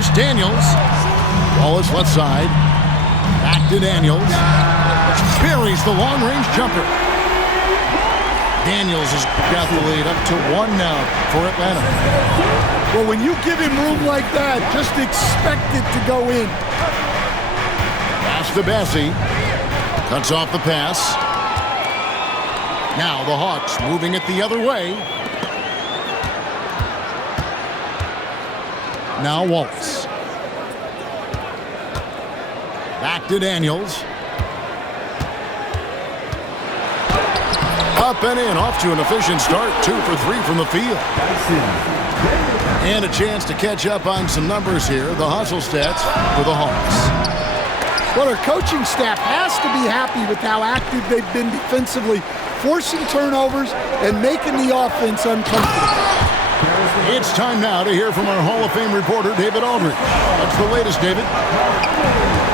Here's Daniels. Wallace left side. Back to Daniels. Buries the long-range jumper. Daniels has got the lead up to 1 now for Atlanta. Well, when you give him room like that, just expect it to go in. Pass to Bassey. Cuts off the pass. Now the Hawks moving it the other way. Now Wallace. Back to Daniels. Up and in, off to an efficient start. 2 for 3 from the field. And a chance to catch up on some numbers here. The hustle stats for the Hawks. Well, our coaching staff has to be happy with how active they've been defensively, forcing turnovers and making the offense uncomfortable. It's time now to hear from our Hall of Fame reporter, David Aldridge. What's the latest, David?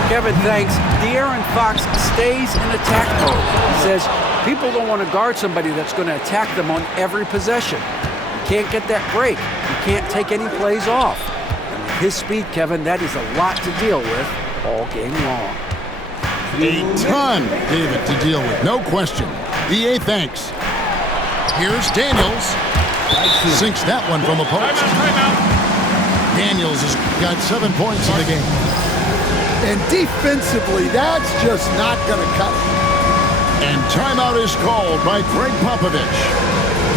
Kevin, thanks. De'Aaron Fox stays in attack mode. He says people don't want to guard somebody that's going to attack them on every possession. You can't get that break. You can't take any plays off. And with his speed, Kevin, that is a lot to deal with all game long. A ton, David, to deal with. No question. DA, thanks. Here's Daniels. Sinks that one from the post. Daniels has got 7 points in the game. And defensively, that's just not going to cut it. And timeout is called by Greg Popovich.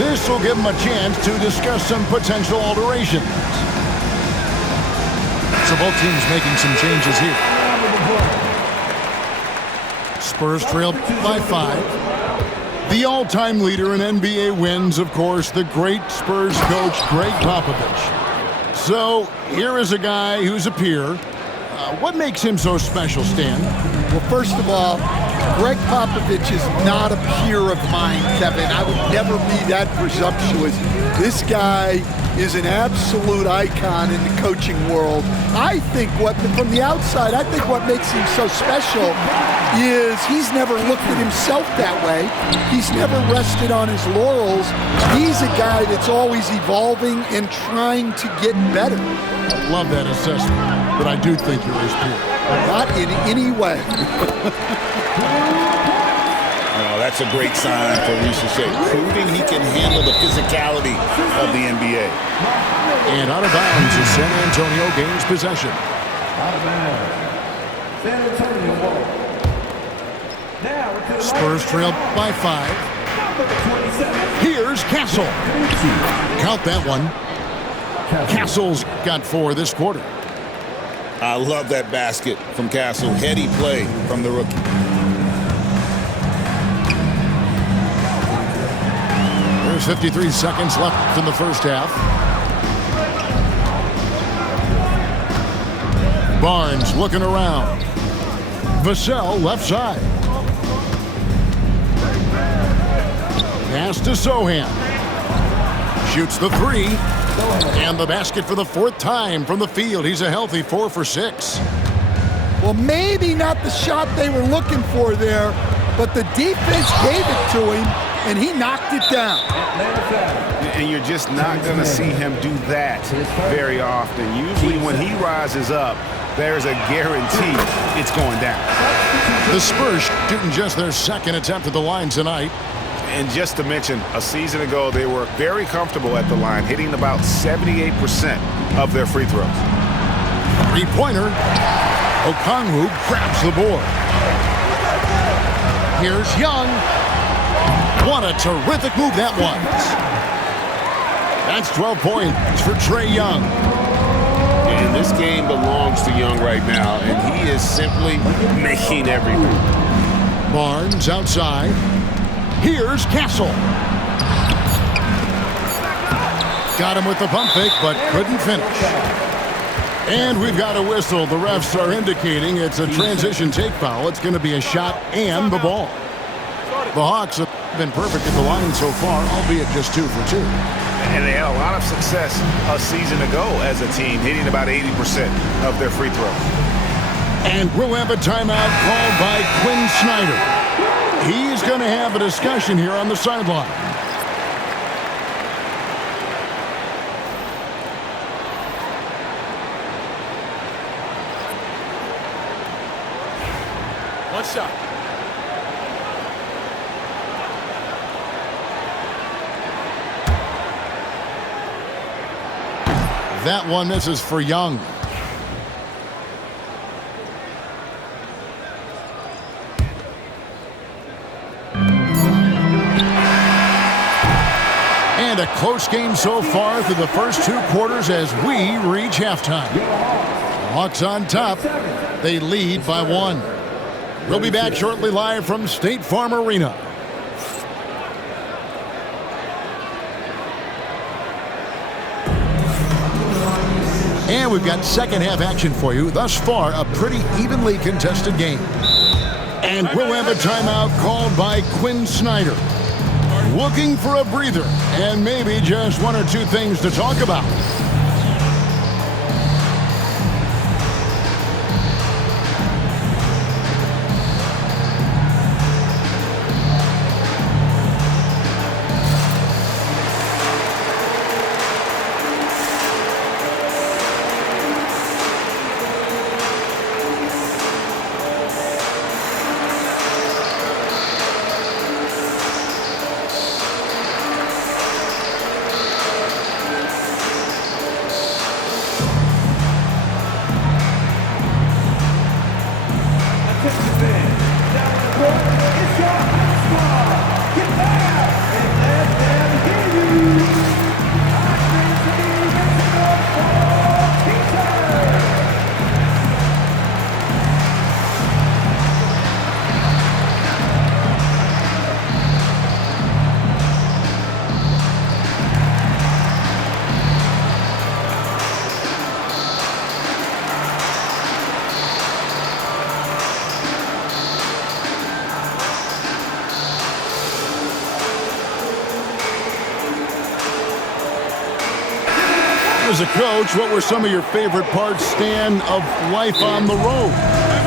This will give him a chance to discuss some potential alterations. So both teams making some changes here. Spurs trail by 5. The all-time leader in NBA wins, of course, the great Spurs coach, Greg Popovich. So here is a guy who's a peer. What makes him so special, Stan? Well, first of all, Greg Popovich is not a peer of mine, Kevin. I would never be that presumptuous. This guy is an absolute icon in the coaching world. I think from the outside, I think what makes him so special is he's never looked at himself that way. He's never rested on his laurels. He's a guy that's always evolving and trying to get better. I love that assessment, but I do think you're his peer. Not in any way. That's a great sign for Reese Shea, proving he can handle the physicality of the NBA. And out of bounds as San Antonio gains possession. Out of bounds. San Antonio ball. Now Spurs trail by 5. Here's Castle. Count that one. Castle's got 4 this quarter. I love that basket from Castle. Heady play from the rookie. There's 53 seconds left in the first half. Barnes looking around. Vassell left side. Pass to Sohan. Shoots the 3. And the basket for the 4th time from the field. He's a healthy 4 for 6. Well, maybe not the shot they were looking for there, but the defense gave it to him, and he knocked it down. And you're just not going to see him do that very often. Usually when he rises up, there's a guarantee it's going down. The Spurs shooting just their 2nd attempt at the line tonight. And just to mention, a season ago, they were very comfortable at the line, hitting about 78% of their free throws. 3-pointer. Okongwu grabs the board. Here's Young. What a terrific move that was. That's 12 points for Trae Young. And this game belongs to Young right now, and he is simply making every move. Barnes outside. Here's Castle. Got him with the pump fake, but couldn't finish. And we've got a whistle. The refs are indicating it's a transition take foul. It's going to be a shot and the ball. The Hawks have been perfect at the line so far, albeit just 2 for 2. And they had a lot of success a season ago as a team, hitting about 80% of their free throws. And we'll have a timeout called by Quinn Snyder. He's going to have a discussion here on the sideline. One shot. That one misses for Young. And a close game so far through the first 2 quarters as we reach halftime. Hawks on top. They lead by 1. We'll be back shortly live from State Farm Arena. And we've got second half action for you. Thus far, a pretty evenly contested game. And we'll have a timeout called by Quinn Snyder. Looking for a breather and maybe just 1 or 2 things to talk about. As a coach, what were some of your favorite parts, Stan, of life on the road?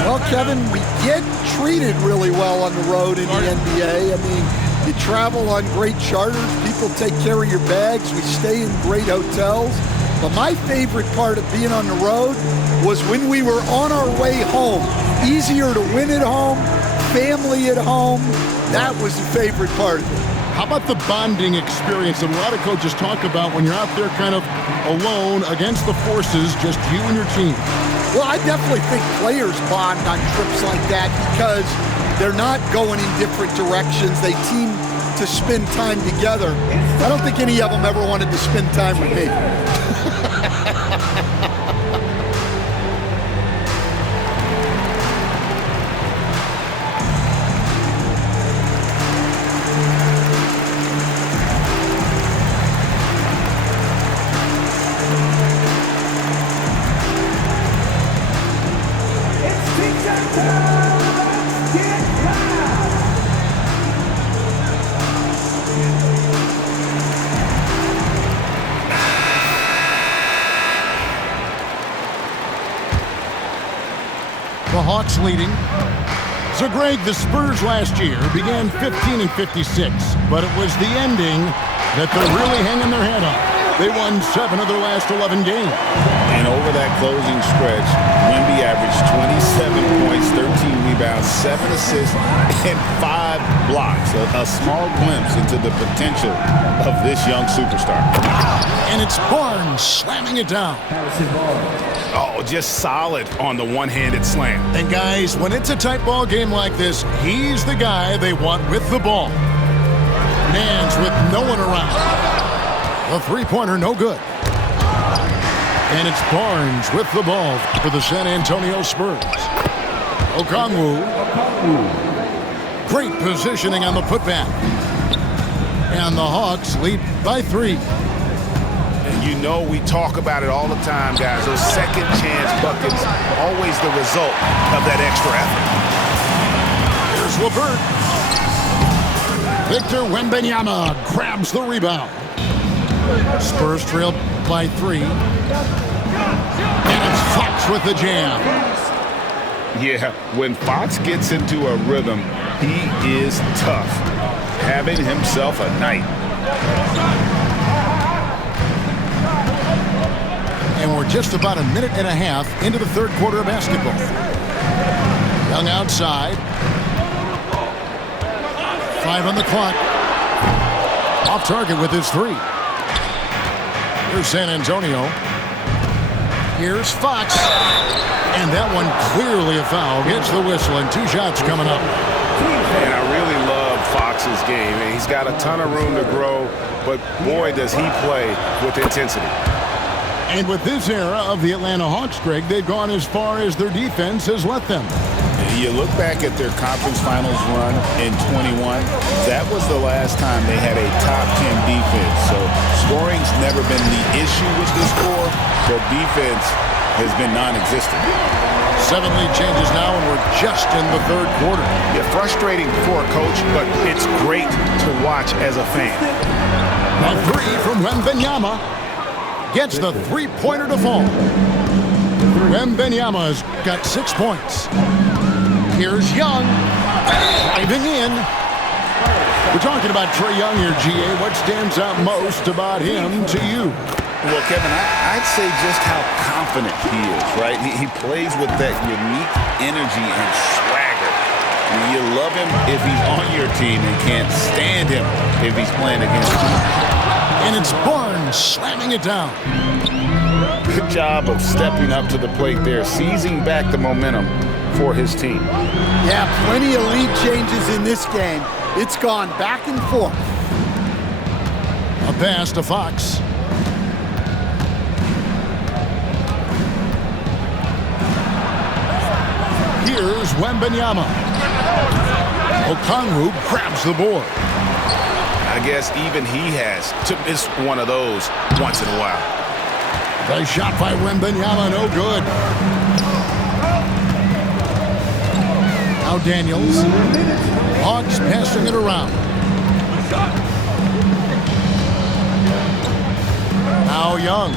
Well, Kevin, we get treated really well on the road in the NBA. I mean, you travel on great charters. People take care of your bags. We stay in great hotels. But my favorite part of being on the road was when we were on our way home. Easier to win at home, family at home. That was the favorite part of it. How about the bonding experience that a lot of coaches talk about when you're out there kind of alone against the forces, just you and your team? Well, I definitely think players bond on trips like that because they're not going in different directions. They team to spend time together. I don't think any of them ever wanted to spend time with me. The Hawks leading. So, Greg, the Spurs last year began 15-56, but it was the ending that they're really hanging their head on. They won 7 of their last 11 games. And over that closing stretch, Wemby averaged 27 points, 13 rebounds, 7 assists, and 5 blocks. A small glimpse into the potential of this young superstar. And it's Barnes slamming it down. Oh, just solid on the one-handed slam. And guys, when it's a tight ball game like this, he's the guy they want with the ball. Nance with no one around. The three-pointer no good. And it's Barnes with the ball for the San Antonio Spurs. Okongwu. Great positioning on the putback. And the Hawks lead by 3. And you know we talk about it all the time, guys. Those second chance buckets, always the result of that extra effort. Here's LeVert. Victor Wembanyama grabs the rebound. Spurs trail by 3. And it's Fox with the jam. Yeah, when Fox gets into a rhythm, he is tough. Having himself a night. And we're just about a minute and a half into the third quarter of basketball. Young outside. 5 on the clock. Off target with his 3. Here's San Antonio. Here's Fox. And that one clearly a foul. Gets the whistle and 2 shots coming up. And I really love Fox's game. And he's got a ton of room to grow, but boy, does he play with intensity. And with this era of the Atlanta Hawks, Greg, they've gone as far as their defense has let them. You look back at their conference finals run in 21, that was the last time they had a top 10 defense. So scoring's never been the issue with this core, but defense has been non-existent. 7 lead changes now, and we're just in the 3rd quarter. Yeah, frustrating for a coach, but it's great to watch as a fan. A 3 from Wembanyama gets the 3-pointer to fall. Wembanyama's got 6 points. Here's Young driving in. We're talking about Trae Young here, GA. What stands out most about him to you? Well, Kevin, I'd say just how confident he is, right? He plays with that unique energy and swagger. I mean, you love him if he's on your team and can't stand him if he's playing against you. And it's Barnes slamming it down. Good job of stepping up to the plate there, seizing back the momentum for his team. Yeah, plenty of lead changes in this game. It's gone back and forth. A pass to Fox. Here's Wembanyama. Okongwu grabs the board. I guess even he has to miss one of those once in a while. Nice shot by Wembanyama, no good. Now Daniels. Hawks passing it around. Now Young.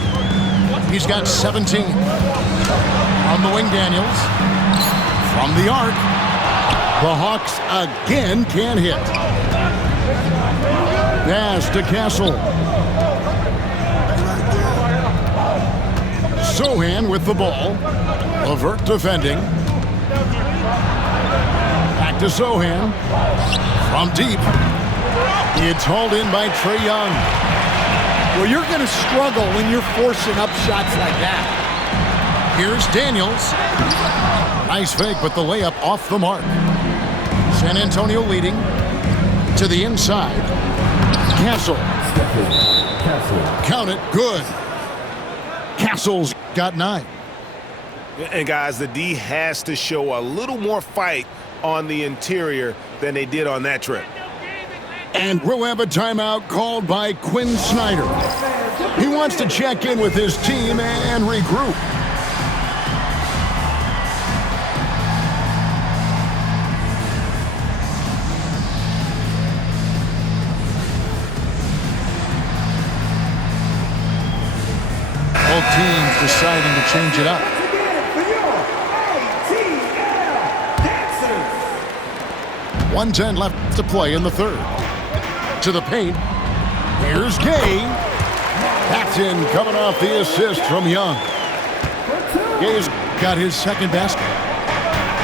He's got 17. On the wing, Daniels. From the arc. The Hawks again can't hit. Pass to Castle. Sohan with the ball. Levert defending. Back to Sohan. From deep. It's hauled in by Trae Young. Well, you're going to struggle when you're forcing up shots like that. Here's Daniels. Nice fake, but the layup off the mark. San Antonio leading to the inside. Castle. Count it. Good. Castle's got 9. And guys, the D has to show a little more fight on the interior than they did on that trip. And we'll have a timeout called by Quinn Snyder. He wants to check in with his team and regroup. Both teams deciding to change it up. 1:10 left to play in the 3rd. To the paint. Here's Gay. Paxton coming off the assist from Young. Gay's got his 2nd basket.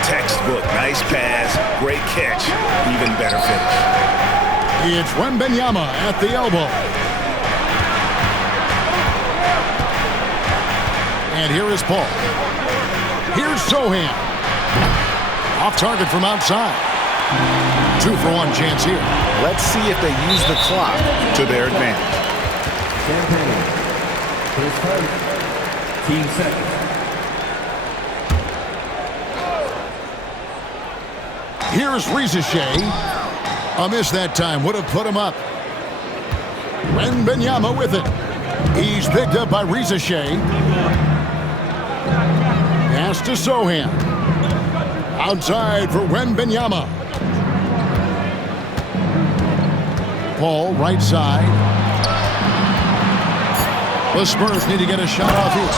Textbook, nice pass, great catch, even better finish. It's Wembanyama at the elbow. And here is Paul. Here's Sohan. Off target from outside. 2-for-1 chance here. Let's see if they use the clock to their advantage. Champagne. First time. Team second. Here's Rizachet. A miss that time. Would have put him up. Wembanyama with it. He's picked up by Rizachet. Pass to Sohan. Outside for Wembanyama. Paul, right side. The Spurs need to get a shot off here.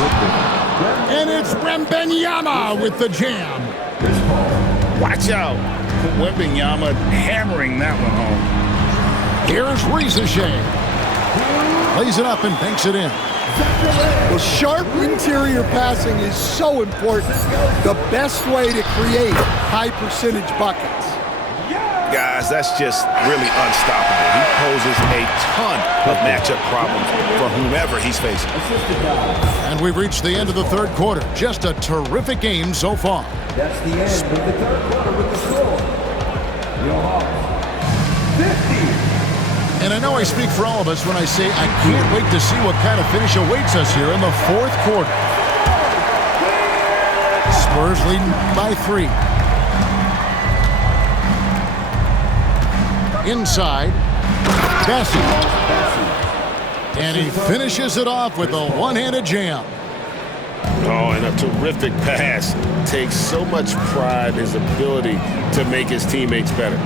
And it's Wembanyama with the jam. Watch out. Wembanyama hammering that one home. Here's Rizachet. Plays it up and banks it in. Well, sharp interior passing is so important. The best way to create high percentage buckets. Guys, that's just really unstoppable. He poses a ton of matchup problems for whomever he's facing. And we've reached the end of the third quarter. Just a terrific game so far. That's the end of the third quarter with the score. Your Hawks, 50. And I know I speak for all of us when I say I can't wait to see what kind of finish awaits us here in the fourth quarter. Spurs leading by 3. Inside, Bessie. And he finishes it off with a one-handed jam. Oh, and a terrific pass. Takes so much pride in his ability to make his teammates better.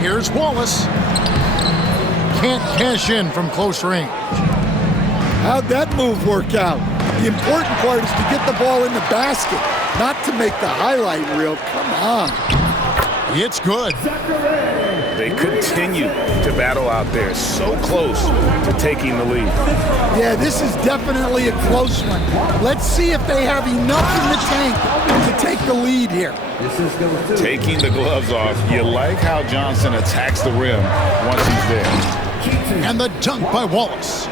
Here's Wallace. Can't cash in from close range. How'd that move work out? The important part is to get the ball in the basket, not to make the highlight reel. Come on. It's good. They continue to battle out there, so close to taking the lead. Yeah, this is definitely a close one. Let's see if they have enough in the tank to take the lead here. Taking the gloves off. You like how Johnson attacks the rim once he's there. And the dunk by Wallace.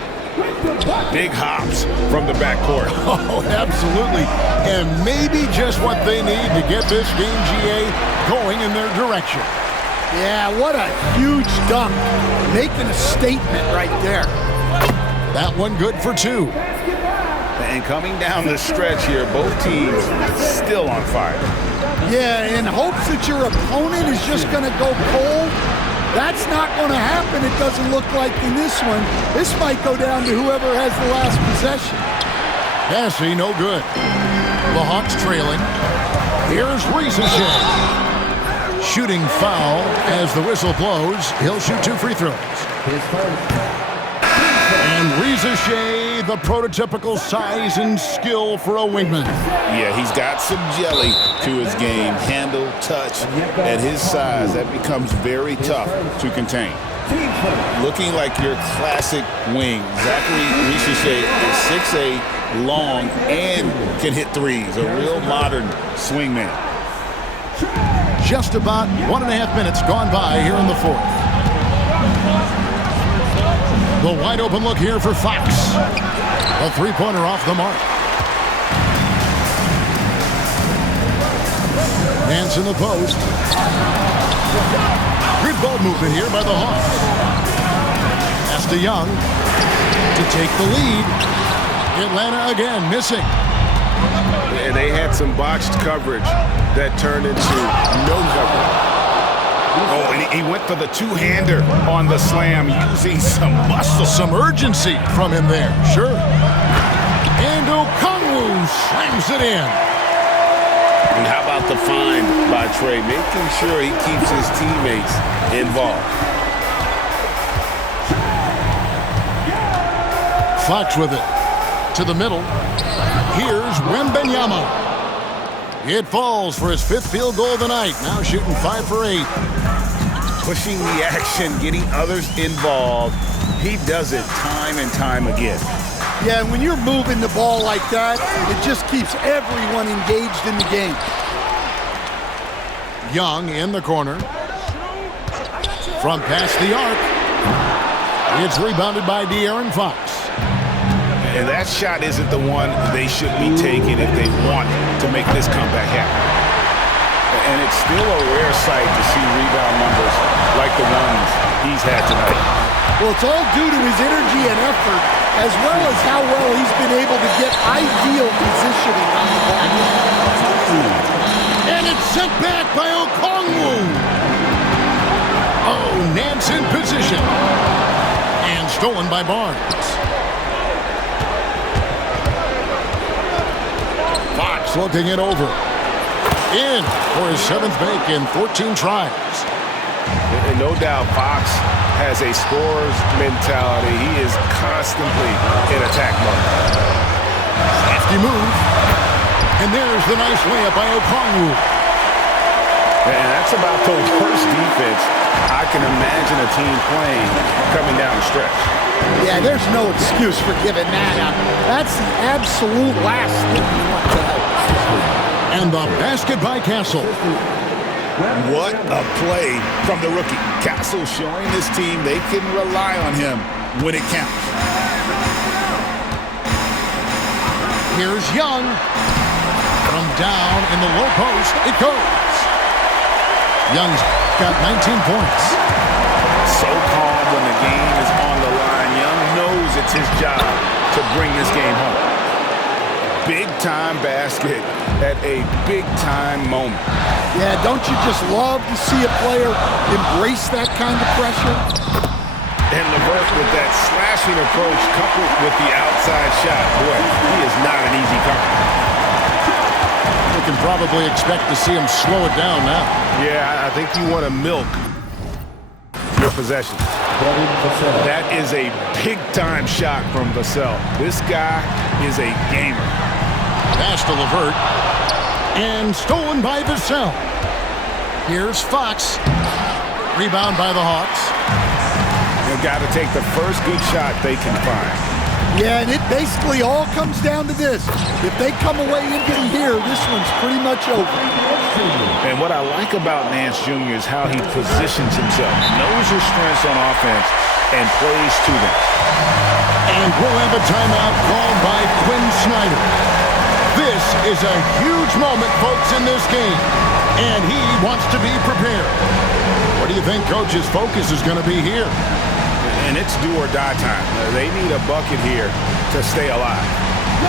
Big hops from the backcourt. Oh, absolutely. And maybe just what they need to get this game, GA, going in their direction. Yeah, what a huge dunk. Making a statement right there. That one good for 2. And coming down the stretch here, both teams still on fire. Yeah, in hopes that your opponent is just going to go cold. That's not going to happen, it doesn't look like in this one. This might go down to whoever has the last possession. Bessie, no good. The Hawks trailing. Here's Risacher. Shooting foul as the whistle blows. He'll shoot 2 free throws. And Risacher, the prototypical size and skill for a wingman. Yeah, he's got some jelly to his game. Handle, touch. At his size, that becomes very tough to contain. Looking like your classic wing. Zachary Risacher is 6'8", long, and can hit threes. A real modern swingman. Just about 1.5 minutes gone by here in the fourth. The wide open look here for Fox. A three-pointer off the mark. Nance in the post. Good ball movement here by the Hawks. Pass to Young to take the lead. Atlanta again missing. And they had some botched coverage that turned into no coverage. Oh, and he went for the two-hander on the slam, using some muscle. Some urgency from him there, sure. And Okongwu slams it in. And how about the find by Trey, making sure he keeps his teammates involved. Fox with it. To the middle. Here's Wembanyama. It falls for his 5th field goal of the night. Now shooting 5 for 8. Pushing the action, getting others involved. He does it time and time again. Yeah, when you're moving the ball like that, it just keeps everyone engaged in the game. Young in the corner. From past the arc. It's rebounded by De'Aaron Fox. And that shot isn't the one they should be taking if they want to make this comeback happen. And it's still a rare sight to see rebound numbers like the ones he's had tonight. Well, it's all due to his energy and effort, as well as how well he's been able to get ideal positioning on the ball. And it's sent back by Okongwu. Oh, Nance in position. And stolen by Barnes. Fox looking it over. In for his 7th make in 14 tries. And no doubt Fox has a scorer's mentality. He is constantly in attack mode. Hefty move. And there's the nice layup by Okongwu. And that's about the worst defense I can imagine a team playing coming down the stretch. Yeah, there's no excuse for giving that up. That's the absolute last thing you want to have. And the basket by Castle. What a play from the rookie. Castle showing this team they can rely on him when it counts. Here's Young. From down in the low post, it goes. Young's got 19 points. So calm when the game is on the line. Young knows it's his job to bring this game home. Big-time basket at a big-time moment. Yeah, don't you just love to see a player embrace that kind of pressure? And LeVert with that slashing approach coupled with the outside shot. Boy, he is not an easy company. You can probably expect to see him slow it down now. Yeah, I think you want to milk your possessions. That is a big-time shot from Vassell. This guy is a gamer. Pass to LeVert. And stolen by Vassell. Here's Fox. Rebound by the Hawks. They've got to take the first good shot they can find. Yeah, and it basically all comes down to this. If they come away empty here, this one's pretty much over. And what I like about Nance Jr. is how he positions himself. Knows his strengths on offense and plays to them. And we'll have a timeout called by Quinn Snyder. This is a huge moment, folks, in this game. And he wants to be prepared. What do you think Coach's focus is going to be here? And it's do or die time. They need a bucket here to stay alive.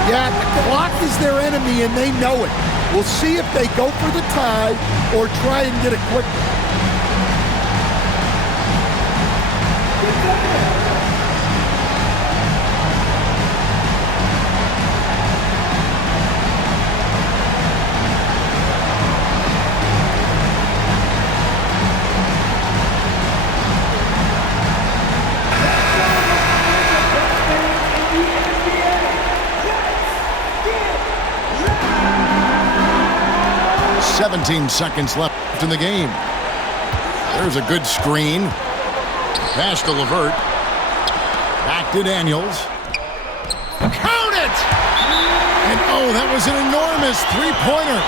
Yeah, the clock is their enemy, and they know it. We'll see if they go for the tie or try and get a quick one. Seconds left in the game. There's a good screen. Pass to LeVert. Back to Daniels. Count it! And oh, that was an enormous three-pointer.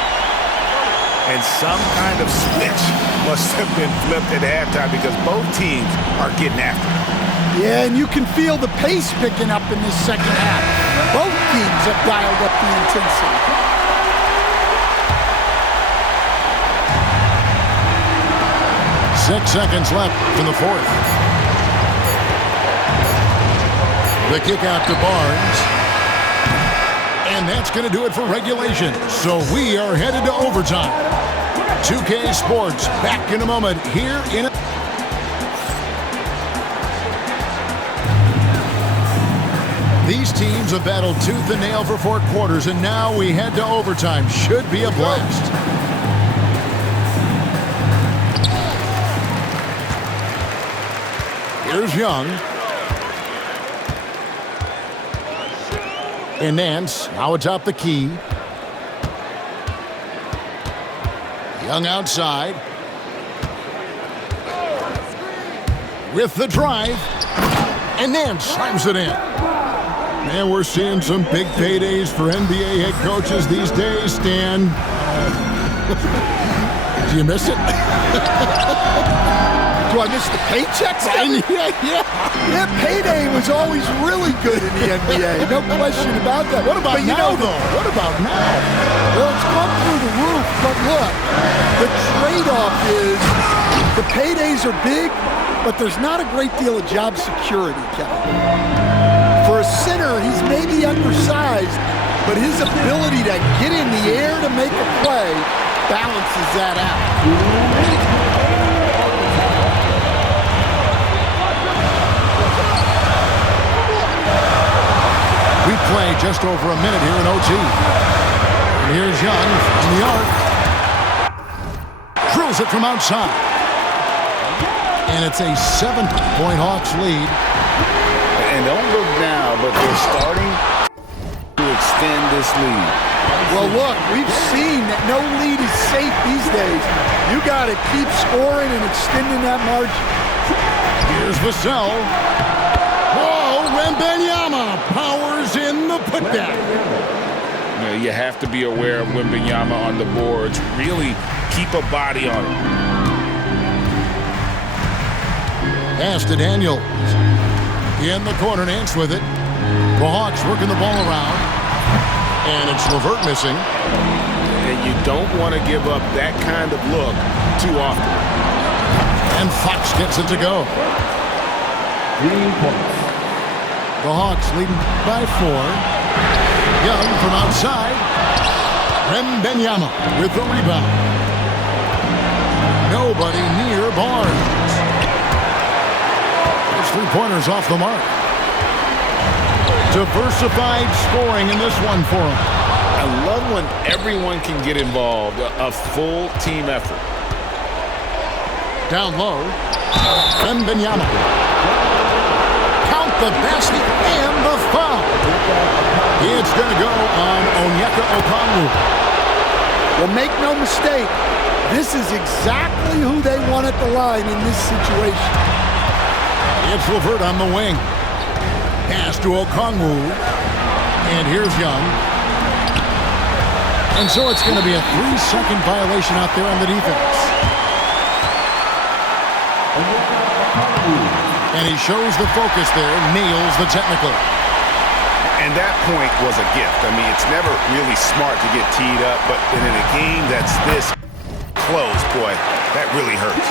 And some kind of switch must have been flipped at halftime because both teams are getting after it. Yeah, and you can feel the pace picking up in this second half. Both teams have dialed up the intensity. 6 seconds left in the fourth. The kick out to Barnes. And that's going to do it for regulation. So we are headed to overtime. 2K Sports back in a moment here in These teams have battled tooth and nail for 4 quarters, and now we head to overtime. Should be a blast. Here's Young. And Nance now atop the key. Young outside. With the drive. And Nance slams it in. Man, we're seeing some big paydays for NBA head coaches these days, Stan. Do you miss it? Do I miss the paychecks? Yeah. Payday was always really good in the NBA. No question about that. What about now, though? What about now? Well, it's gone through the roof, but look, the trade-off is the paydays are big, but there's not a great deal of job security, Kevin. For a center, he's maybe undersized, but his ability to get in the air to make a play balances that out. We play just over a minute here in OT. And here's Young from the arc. Drills it from outside. And it's a 7-point Hawks lead. And don't look now, but they're starting to extend this lead. Well, look, we've seen that no lead is safe these days. You got to keep scoring and extending that margin. Here's Vassell. Whoa, Wembanyama powers in the putback. You have to be aware of Wembanyama on the boards. Really keep a body on him. Pass to Daniels. In the corner, Nance with it. The Hawks working the ball around. And it's LeVert missing. And you don't want to give up that kind of look too often. And Fox gets it to go. 3 points. The Hawks leading by 4. Young from outside. Wembanyama with the rebound. Nobody near Barnes. It's 3-pointers off the mark. Diversified scoring in this one for him. I love when everyone can get involved, a full team effort. Down low. Wembanyama. Count the basket and the foul. It's going to go on Onyeka Okongwu. Well, make no mistake, this is exactly who they want at the line in this situation. It's LeVert on the wing. Pass to Okongwu. And here's Young. And so it's going to be a 3-second violation out there on the defense. And he shows the focus there, nails the technical. And that point was a gift. I mean, it's never really smart to get teed up, but in a game that's this close, boy, that really hurts.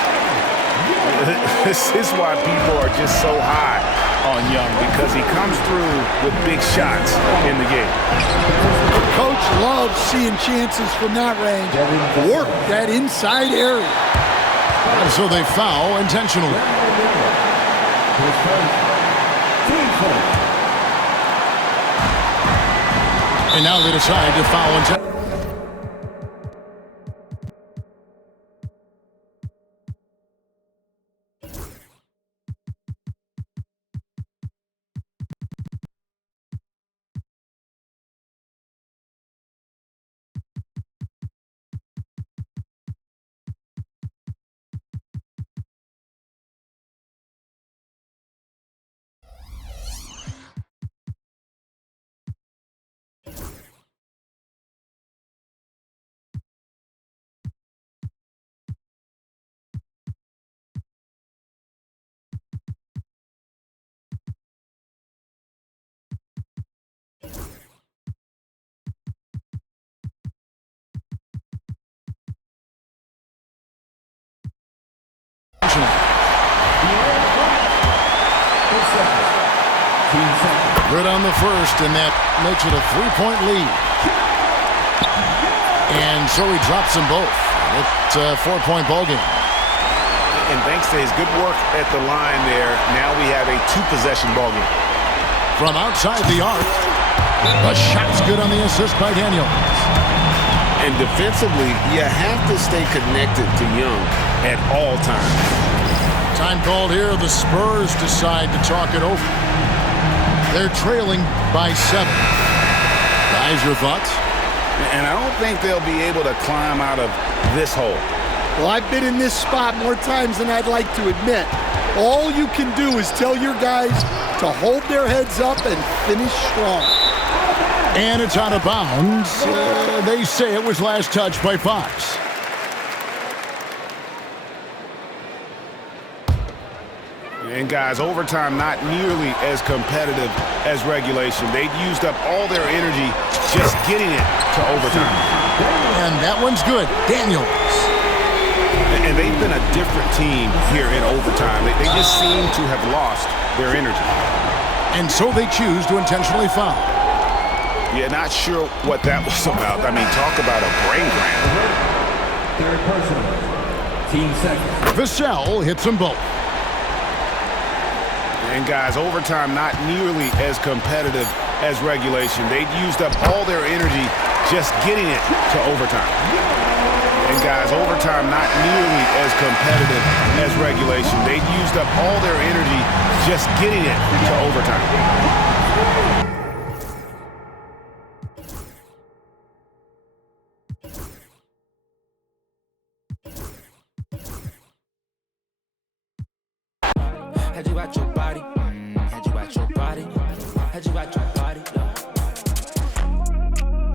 This is why people are just so high on Young, because he comes through with big shots in the game. Coach loves seeing chances from that range. Work that inside area. And so they foul intentionally. And now they decide to foul intentionally. Good on the first, and that makes it a 3-point lead. And so he drops them both. It's a 4-point ball game. And thanks to his good work at the line there, now we have a 2-possession ball game. From outside the arc, the shot's good on the assist by Daniels. And defensively, you have to stay connected to Young at all times. Time called here. The Spurs decide to talk it over. They're trailing by 7. Guys, your thoughts? And I don't think they'll be able to climb out of this hole. Well, I've been in this spot more times than I'd like to admit. All you can do is tell your guys to hold their heads up and finish strong. And it's out of bounds. They say it was last touched by Fox. And guys, overtime not nearly as competitive as regulation. They've used up all their energy just getting it to overtime. And that one's good. Daniels. And they've been a different team here in overtime. They just seem to have lost their energy. And so they choose to intentionally foul. Yeah, not sure what that was about. I mean, talk about a brain cramp. Third personal. Team second. Vassell hits them both. And guys, overtime not nearly as competitive as regulation. They'd used up all their energy just getting it to overtime. And guys, overtime not nearly as competitive as regulation. They'd used up all their energy just getting it to overtime. Had you at your body, Had you at your party? Had you at your